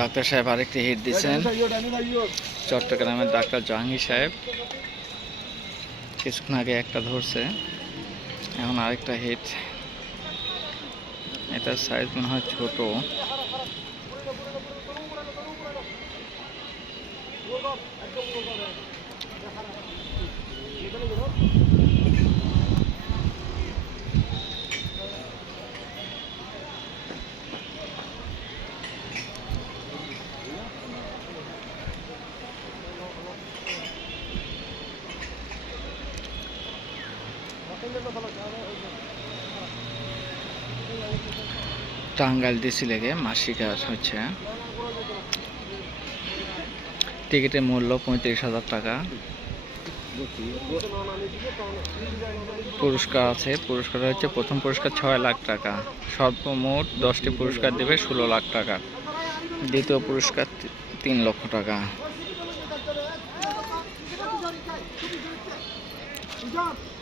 Doctor সাহেব আরেকটি hit দিচ্ছেন চট্টগ্রামের ডাক্তার জাহাঙ্গীর সাহেব। কিছুক্ষণ আগে একটা ধরছে, এখন আরেকটা হিট এটার সাইজ মনে হয় ছোট। টাঙ্গাইল দিছি লেগে মাসিক হচ্ছে। টিকিটের মূল্য পঁয়ত্রিশ হাজার টাকা। পুরস্কার আছে পুরস্কার হচ্ছে প্রথম পুরস্কার ছয় লাখ টাকা। সর্বমোট দশটি পুরস্কার দেবে ষোলো লাখ টাকা। দ্বিতীয় পুরস্কার তিন লক্ষ টাকা। गाड़ी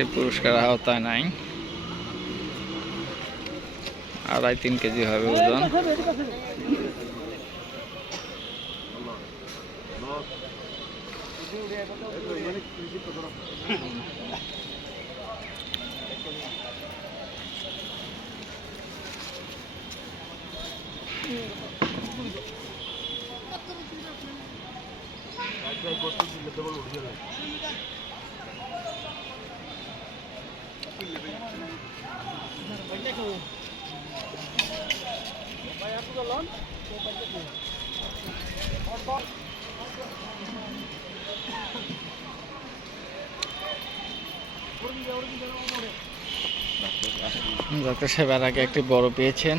এটি পুরস্কার আওতায় নাই। আড়াই তিন কেজি হবে ওজন। ডাক্তার সাহেব এর আগে একটি বড় পেয়েছেন।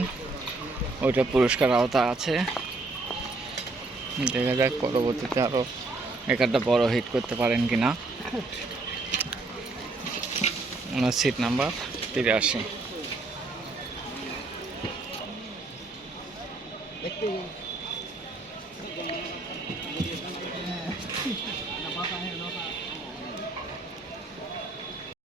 ওইটা পুরস্কার আওতা আছে। দেখা যাক পরবর্তীতে আরও একটা বড় হিট করতে পারেন কিনা। সিট নাম্বার তিরাশি